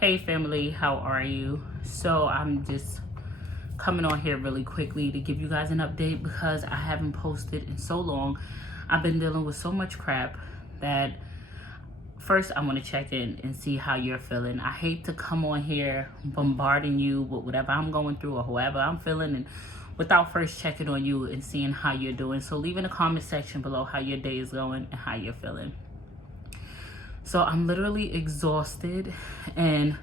Hey family, how are you? So I'm just coming on here really quickly to give you guys an update because I haven't posted in so long. I've been dealing with so much crap that first I want to check in and see how you're feeling. I hate to come on here bombarding you with whatever I'm going through or whoever I'm feeling and without first checking on you and seeing how you're doing. So leave in the comment section below how your day is going and how you're feeling. So I'm literally exhausted and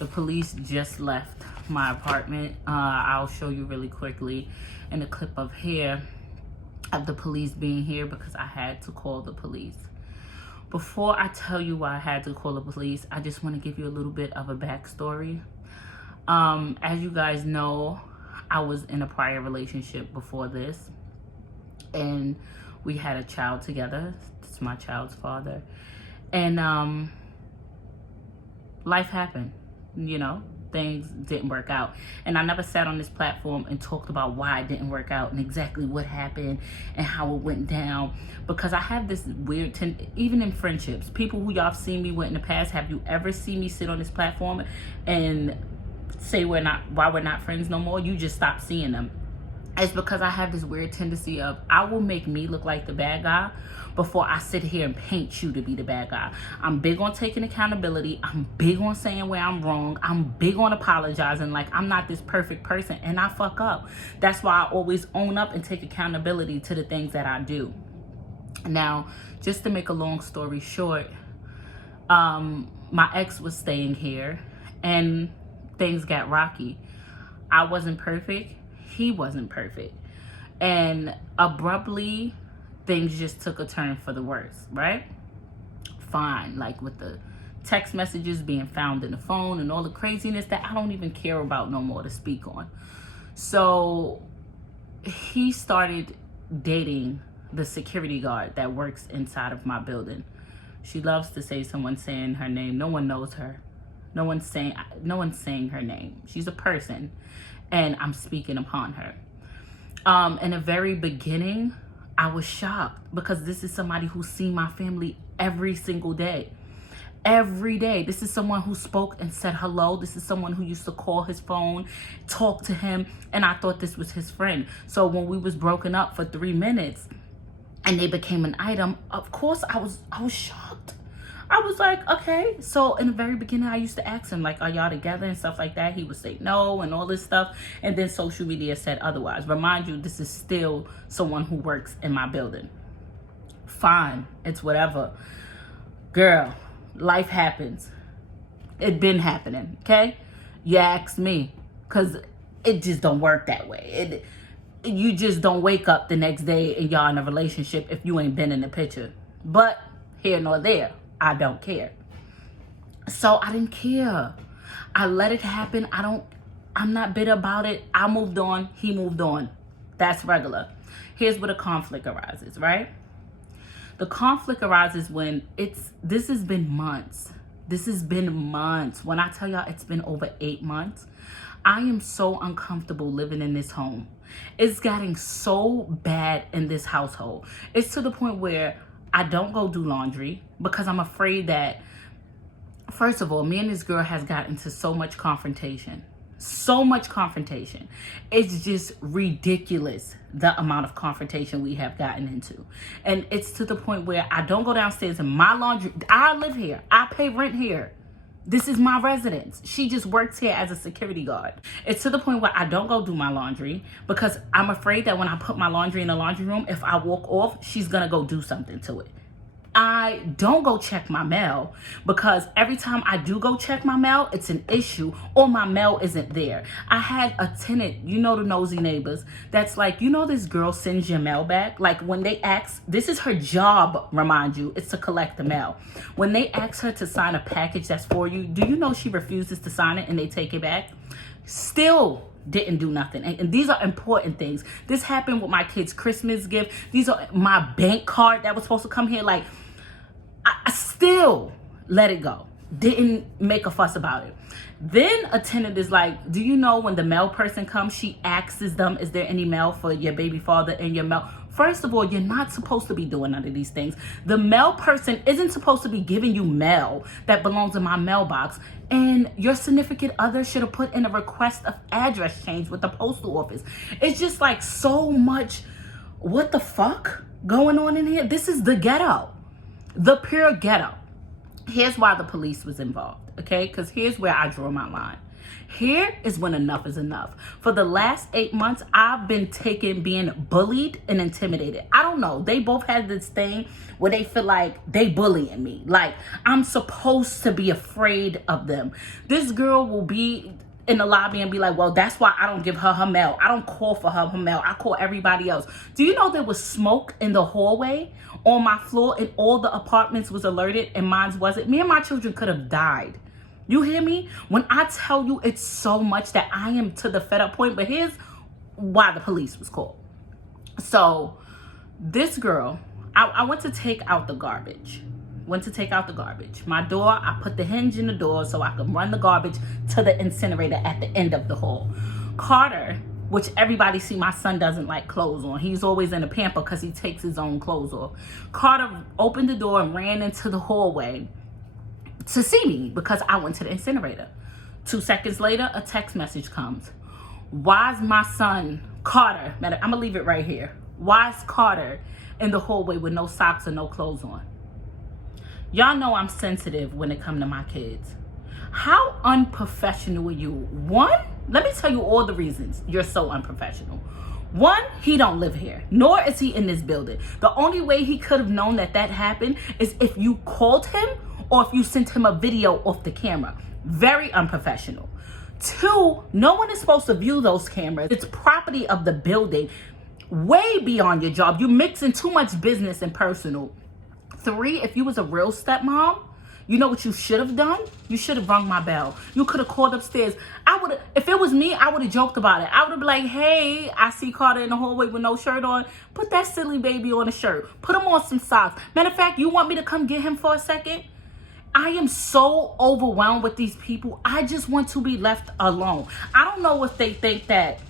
the police just left my apartment. I'll show you really quickly in a clip of the police being here because I had to call the police. Before I tell you why I had to call the police, I just want to give you a little bit of a backstory. As you guys know, I was in a prior relationship before this and we had a child together. It's my child's father. And life happened, you know, things didn't work out. And I never sat on this platform and talked about why it didn't work out and exactly what happened and how it went down. Because I have this weird, even in friendships, people who y'all have seen me with in the past, have you ever seen me sit on this platform and say why we're not friends no more? You just stop seeing them. It's because I have this weird tendency of I will make me look like the bad guy before I sit here and paint you to be the bad guy. I'm big on taking accountability. I'm big on saying where I'm wrong. I'm big on apologizing. Like, I'm not this perfect person and I fuck up. That's why I always own up and take accountability to the things that I do. Now, just to make a long story short, my ex was staying here and things got rocky. I wasn't perfect. He wasn't perfect. And abruptly, things just took a turn for the worse, right? Fine, like with the text messages being found in the phone and all the craziness that I don't even care about no more to speak on. So he started dating the security guard that works inside of my building. She loves to say someone saying her name. No one knows her. No one's saying her name. She's a person and I'm speaking upon her. In the very beginning, I was shocked because this is somebody who's seen my family every single day. Every day. This is someone who spoke and said hello. This is someone who used to call his phone, talk to him, and I thought this was his friend. So when we was broken up for 3 minutes and they became an item, of course I was shocked. I was like, okay. So in the very beginning, I used to ask him, like, are y'all together and stuff like that? He would say no and all this stuff. And then social media said otherwise. But mind you, this is still someone who works in my building. Fine. It's whatever. Girl, life happens. It been happening, okay? You asked me. Because it just don't work that way. You just don't wake up the next day and y'all in a relationship if you ain't been in the picture. But here nor there. I don't care. So I didn't care. I let it happen. I'm not bitter about it. I moved on. He moved on. That's regular. Here's where the conflict arises, right? The conflict arises when this has been months. This has been months. When I tell y'all it's been over 8 months, I am so uncomfortable living in this home. It's getting so bad in this household. It's to the point where I don't go do laundry because I'm afraid that, first of all, me and this girl has gotten into so much confrontation. So much confrontation. It's just ridiculous the amount of confrontation we have gotten into. And it's to the point where I don't go downstairs in my laundry. I live here. I pay rent here. This is my residence. She just works here as a security guard. It's to the point where I don't go do my laundry because I'm afraid that when I put my laundry in the laundry room, if I walk off, she's gonna go do something to it. I don't go check my mail because every time I do go check my mail, it's an issue or my mail isn't there. I had a tenant, you know, the nosy neighbors, that's like, you know, this girl sends your mail back. Like when they ask, this is her job, remind you, it's to collect the mail. When they ask her to sign a package that's for you, do you know she refuses to sign it and they take it back? Still didn't do nothing. And these are important things. This happened with my kids' Christmas gift. These are my bank card that was supposed to come here. Like, I still let it go. Didn't make a fuss about it. Then a tenant is like, do you know when the mail person comes, she asks them, is there any mail for your baby father in your mail? First of all, you're not supposed to be doing none of these things. The mail person isn't supposed to be giving you mail that belongs in my mailbox. And your significant other should have put in a request of address change with the postal office. It's just like so much, what the fuck going on in here? This is the ghetto, the pure ghetto. Here's why the police was involved, okay? Because here's where I draw my line. Here is when enough is enough. For the last 8 months, I've been being bullied and intimidated. I don't know. They both had this thing where they feel like they bullying me. Like I'm supposed to be afraid of them. This girl will be in the lobby and be like, well, that's why I don't give her mail. I don't call for her mail. I call everybody else. Do you know there was smoke in the hallway on my floor and all the apartments was alerted and mine wasn't? Me and my children could have died. You hear me? When I tell you it's so much that I am to the fed up point, but here's why the police was called. So this girl, I went to take out the garbage. My door, I put the hinge in the door so I could run the garbage to the incinerator at the end of the hall. Karter, which everybody see my son doesn't like clothes on. He's always in a pamper because he takes his own clothes off. Karter opened the door and ran into the hallway to see me because I went to the incinerator. 2 seconds later, a text message comes. Why is my son, Karter, I'm gonna leave it right here. Why is Karter in the hallway with no socks or no clothes on? Y'all know I'm sensitive when it comes to my kids. How unprofessional are you? One, let me tell you all the reasons you're so unprofessional. One, he don't live here, nor is he in this building. The only way he could have known that happened is if you called him or if you sent him a video off the camera. Very unprofessional. Two, no one is supposed to view those cameras. It's property of the building. Way beyond your job. You mixing too much business and personal. Three, if you was a real stepmom, you know what you should have done? You should have rung my bell. You could have called upstairs. If it was me, I would have joked about it. I would have been like, hey, I see Karter in the hallway with no shirt on. Put that silly baby on a shirt. Put him on some socks. Matter of fact, you want me to come get him for a second? I am so overwhelmed with these people. I just want to be left alone. I don't know if they think that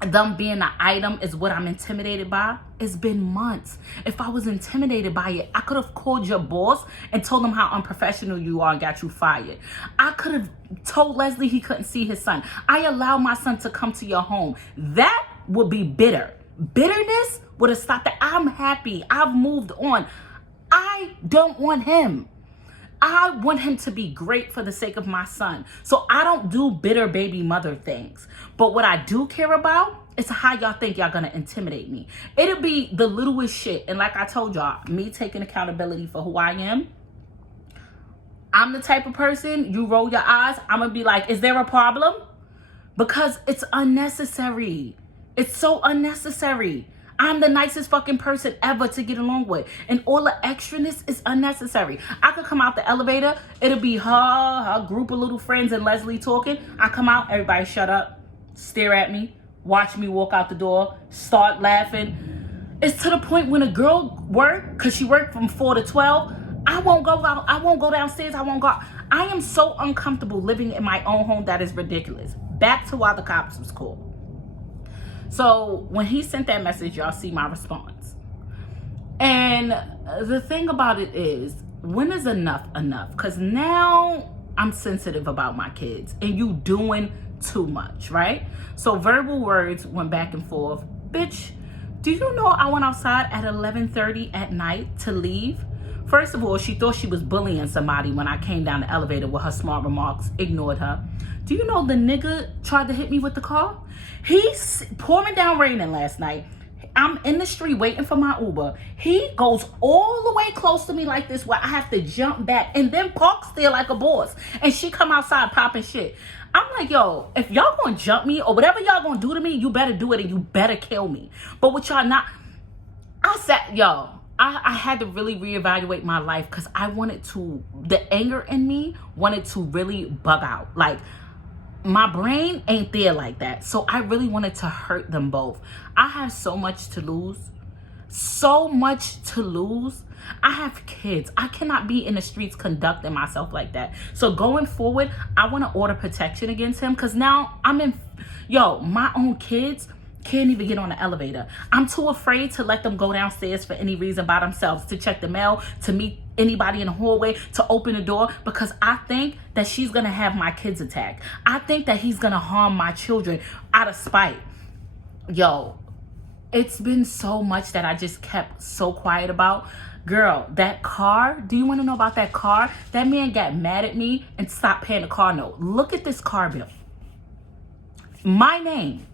them being an item is what I'm intimidated by. It's been months. If I was intimidated by it, I could have called your boss and told him how unprofessional you are and got you fired. I could have told Leslie he couldn't see his son. I allowed my son to come to your home. That would be bitter. Bitterness would have stopped that. I'm happy. I've moved on. I don't want him. I want him to be great for the sake of my son. So I don't do bitter baby mother things. But what I do care about is how y'all think y'all gonna intimidate me. It'll be the littlest shit. And like I told y'all, me taking accountability for who I am. I'm the type of person, you roll your eyes, I'm gonna be like, is there a problem? Because it's unnecessary. It's so unnecessary. I'm the nicest fucking person ever to get along with. And all the extraness is unnecessary. I could come out the elevator. It'll be her group of little friends and Leslie talking. I come out, everybody shut up, stare at me, watch me walk out the door, start laughing. It's to the point when a girl work, because she worked from 4 to 12, I won't go out. I won't go downstairs. I won't go out. I am so uncomfortable living in my own home that is ridiculous. Back to why the cops was called. So when he sent that message, y'all see my response. And the thing about it is, when is enough enough? Because now I'm sensitive about my kids and you doing too much, right? So verbal words went back and forth. Bitch, do you know I went outside at 11:30 at night to leave? First of all, she thought she was bullying somebody when I came down the elevator with her smart remarks. Ignored her. Do you know the nigga tried to hit me with the car? He's pouring down raining last night. I'm in the street waiting for my Uber. He goes all the way close to me like this where I have to jump back and then parks there like a boss. And she come outside popping shit. I'm like, yo, if y'all gonna jump me or whatever y'all gonna do to me, you better do it and you better kill me. But what y'all not, I had to really reevaluate my life because I wanted to, the anger in me wanted to really bug out. Like, my brain ain't there like that. So I really wanted to hurt them both. I have so much to lose. So much to lose. I have kids. I cannot be in the streets conducting myself like that. So going forward, I want to order protection against him because now I'm in, my own kids. Can't even get on the elevator. I'm too afraid to let them go downstairs for any reason by themselves, to check the mail, to meet anybody in the hallway, to open the door, because I think that she's gonna have my kids attacked. I think that he's gonna harm my children out of spite. Yo, it's been so much that I just kept so quiet about. Girl, that car, do you want to know about that car? That man got mad at me and stopped paying the car note. Look at this car bill. My name.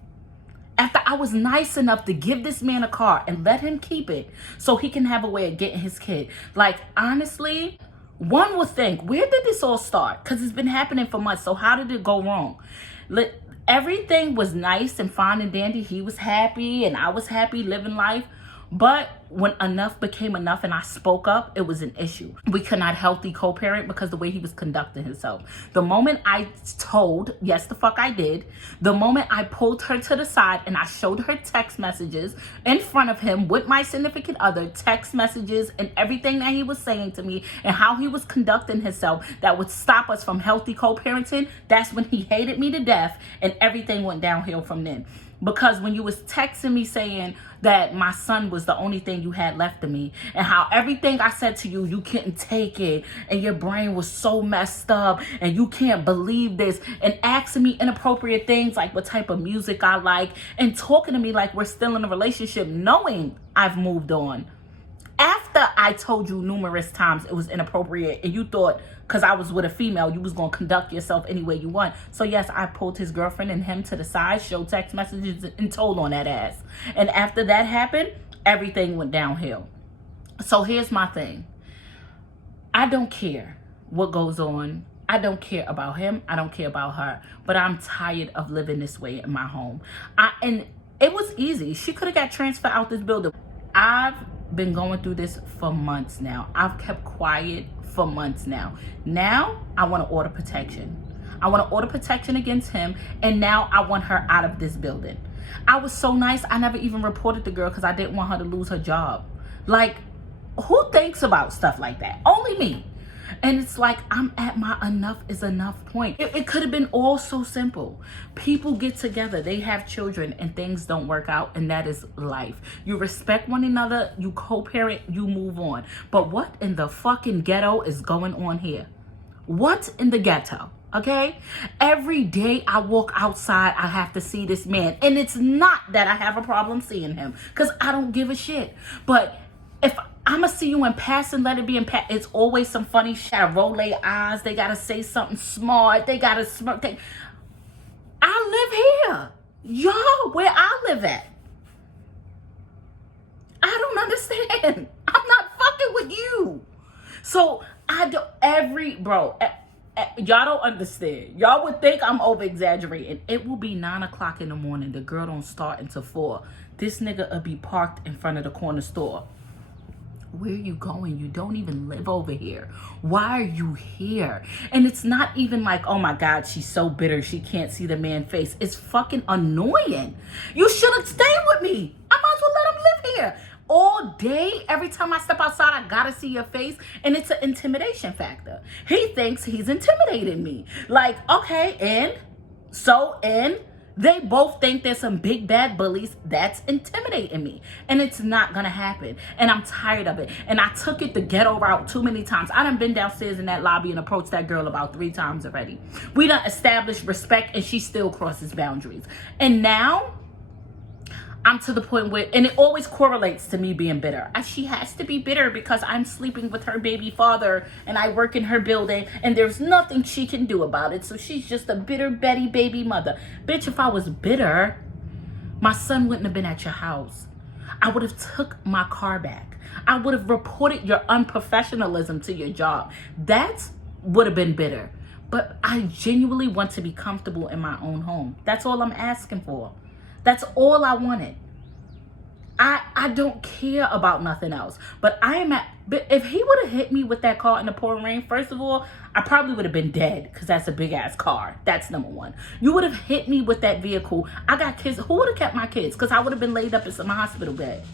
After I was nice enough to give this man a car and let him keep it so he can have a way of getting his kid. Like, honestly, one would think, where did this all start? Because it's been happening for months. So how did it go wrong? Everything was nice and fine and dandy. He was happy and I was happy living life. But when enough became enough and I spoke up, it was an issue. We could not healthy co-parent because the way he was conducting himself. The moment I told, yes, the fuck I did, the moment I pulled her to the side and I showed her text messages in front of him with my significant other, text messages and everything that he was saying to me and how he was conducting himself that would stop us from healthy co-parenting, that's when he hated me to death and everything went downhill from then. Because when you was texting me saying that my son was the only thing you had left of me and how everything I said to you, you couldn't take it and your brain was so messed up and you can't believe this, and asking me inappropriate things like what type of music I like and talking to me like we're still in a relationship knowing I've moved on. After I told you numerous times it was inappropriate and you thought because I was with a female, you was going to conduct yourself any way you want. So yes, I pulled his girlfriend and him to the side, showed text messages and told on that ass. And after that happened, everything went downhill. So here's my thing. I don't care what goes on. I don't care about him. I don't care about her. But I'm tired of living this way in my home. And it was easy. She could have got transferred out this building. I've been going through this for months now. I've kept quiet for months now. Now I want to order protection. I want to order protection against him, and now I want her out of this building. I was so nice, I never even reported the girl because I didn't want her to lose her job. Like, who thinks about stuff like that? Only me. And it's like, I'm at my enough is enough point. It could have been all so simple. People get together, they have children, and things don't work out, and that is life. You respect one another, you co-parent, you move on. But what in the fucking ghetto is going on here? What in the ghetto? Okay? Every day I walk outside, I have to see this man. And it's not that I have a problem seeing him, because I don't give a shit. But if I'm going to see you in passing, let it be in passing. It's always some funny shit. Roll their eyes. They got to say something smart. They got to smirk. I live here. Y'all, where I live at. I don't understand. I'm not fucking with you. So I do y'all don't understand. Y'all would think I'm over exaggerating. It will be 9 o'clock in the morning. The girl don't start until 4. This nigga will be parked in front of the corner store. Where are you going? You don't even live over here. Why are you here? And it's not even like, oh my God, she's so bitter she can't see the man's face. It's fucking annoying. You should have stayed with me. I might as well let him live here. All day, every time I step outside, I gotta see your face. And it's an intimidation factor. He thinks he's intimidating me. Like, okay, and they both think there's some big bad bullies that's intimidating me. And it's not gonna happen. And I'm tired of it. And I took it the ghetto route too many times. I done been downstairs in that lobby and approached that girl about 3 times already. We done established respect and she still crosses boundaries. And now I'm to the point where, and it always correlates to me being bitter. She has to be bitter because I'm sleeping with her baby father and I work in her building and there's nothing she can do about it. So she's just a bitter Betty baby mother. Bitch, if I was bitter, my son wouldn't have been at your house. I would have took my car back. I would have reported your unprofessionalism to your job. That would have been bitter. But I genuinely want to be comfortable in my own home. That's all I'm asking for. That's all I wanted. I don't care about nothing else. But if he would have hit me with that car in the pouring rain, first of all, I probably would have been dead because that's a big ass car. That's number one. You would have hit me with that vehicle. I got kids. Who would have kept my kids? Because I would have been laid up in my hospital bed.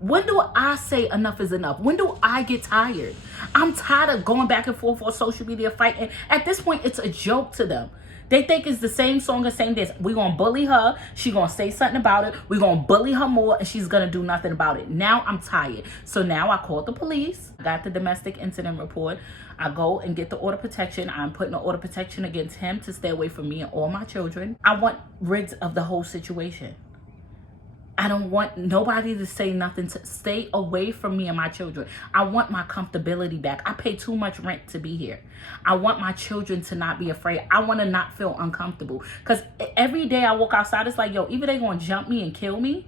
When do I say enough is enough? When do I get tired? I'm tired of going back and forth on social media fighting. At this point, it's a joke to them. They think it's the same song and same dance. We're going to bully her. She going to say something about it. We're going to bully her more, and she's going to do nothing about it. Now I'm tired. So now I called the police. I got the domestic incident report. I go and get the order of protection. I'm putting an order of protection against him to stay away from me and all my children. I want rid of the whole situation. I don't want nobody to say nothing. To stay away from me and my children. I want my comfortability back. I pay too much rent to be here. I want my children to not be afraid. I want to not feel uncomfortable. Because every day I walk outside, it's like, yo, either they going to jump me and kill me.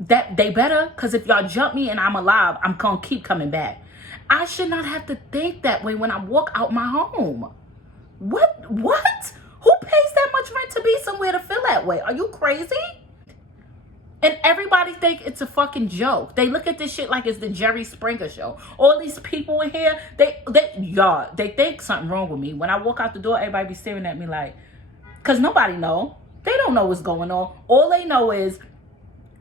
That they better. Because if y'all jump me and I'm alive, I'm going to keep coming back. I should not have to think that way when I walk out my home. What? Who pays that much rent to be somewhere to feel that way? Are you crazy? And everybody think it's a fucking joke. They look at this shit like it's the Jerry Springer show. All these people in here, they think something wrong with me. When I walk out the door, everybody be staring at me like, because nobody know. They don't know what's going on. All they know is,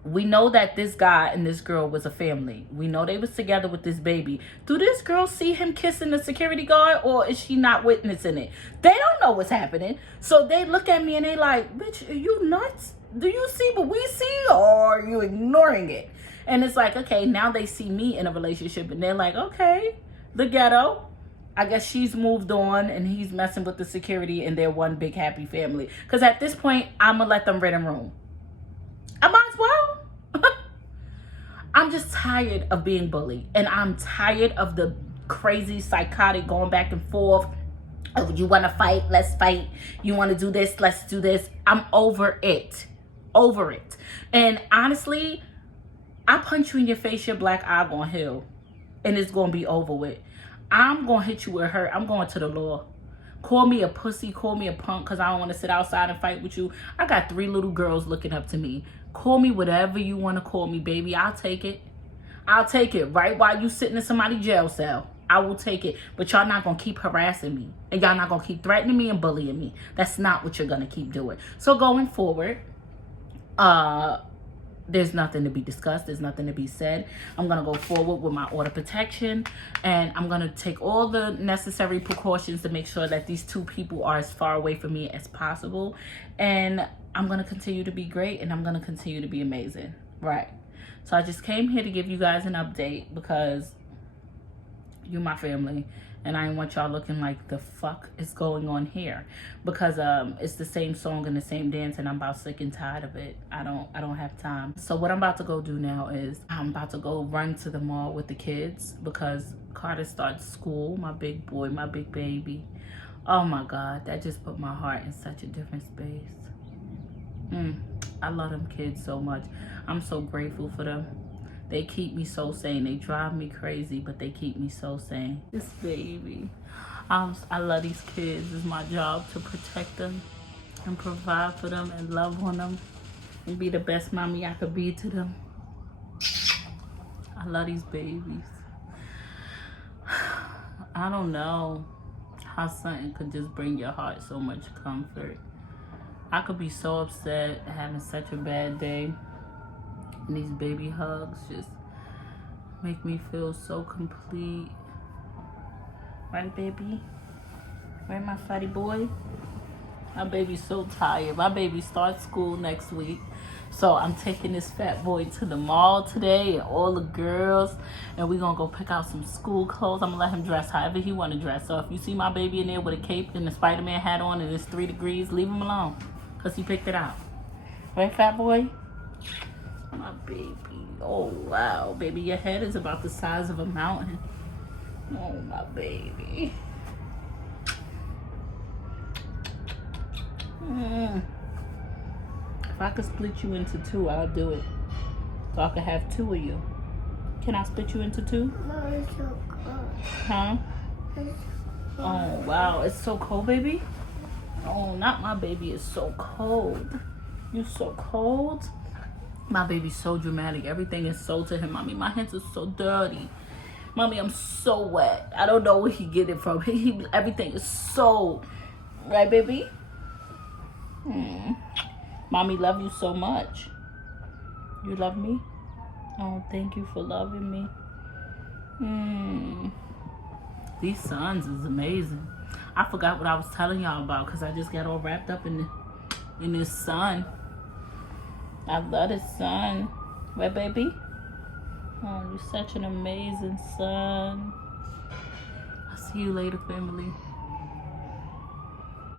we know that this guy and this girl was a family. We know they was together with this baby. Do this girl see him kissing the security guard, or is she not witnessing it? They don't know what's happening. So they look at me and they like, bitch, are you nuts? Do you see what we see, or are you ignoring it? And it's like, okay, now they see me in a relationship and they're like, okay, the ghetto. I guess she's moved on and he's messing with the security and they're one big happy family. Because at this point, I'm going to let them rent a room. I might as well. I'm just tired of being bullied. And I'm tired of the crazy, psychotic going back and forth. Oh, you want to fight? Let's fight. You want to do this? Let's do this. I'm over it. Over it. And honestly, I punch you in your face, your black eye gonna heal. And it's gonna be over with. I'm gonna hit you with hurt. I'm going to the law. Call me a pussy, call me a punk, because I don't want to sit outside and fight with you. I got 3 little girls looking up to me. Call me whatever you want to call me, baby. I'll take it. I'll take it right while you sitting in somebody's jail cell. I will take it. But y'all not going to keep harassing me. And y'all not going to keep threatening me and bullying me. That's not what you're going to keep doing. So going forward, there's nothing to be discussed. There's nothing to be said. I'm going to go forward with my order protection. And I'm going to take all the necessary precautions to make sure that these 2 people are as far away from me as possible. And I'm going to continue to be great. And I'm going to continue to be amazing. Right. So I just came here to give you guys an update because you're my family. And I didn't want y'all looking like the fuck is going on here, because it's the same song and the same dance, and I'm about sick and tired of it. I don't have time. So what I'm about to go do now is I'm about to go run to the mall with the kids because Karter starts school. My big boy, my big baby. Oh my God, that just put my heart in such a different space. I love them kids so much. I'm so grateful for them. They keep me so sane. They drive me crazy, but they keep me so sane. This baby. I love these kids. It's my job to protect them and provide for them and love on them and be the best mommy I could be to them. I love these babies. I don't know how something could just bring your heart so much comfort. I could be so upset, having such a bad day. And these baby hugs just make me feel so complete. Right, baby? Right, my fatty boy? My baby's so tired. My baby starts school next week. So I'm taking this fat boy to the mall today and all the girls. And we're going to go pick out some school clothes. I'm going to let him dress however he want to dress. So if you see my baby in there with a cape and a Spider-Man hat on and it's 3 degrees, leave him alone. Because he picked it out. Right, fat boy? My baby. Oh, wow. Baby, your head is about the size of a mountain. Oh, my baby. If I could split you into 2, I'll do it. So I could have 2 of you. Can I split you into 2? No, it's so cold. Huh? It's so Oh, wow. It's so cold, baby? Oh, not my baby. It's so cold. You're so cold? My baby's so dramatic. Everything is so to him. Mommy, my hands are so dirty. Mommy, I'm so wet. I don't know where he get it from. Everything is so... Right, baby? Mommy, love you so much. You love me? Oh, thank you for loving me. These sons is amazing. I forgot what I was telling y'all about because I just got all wrapped up in this sun. I love the sun. Right, baby? Oh, you're such an amazing son. I'll see you later, family.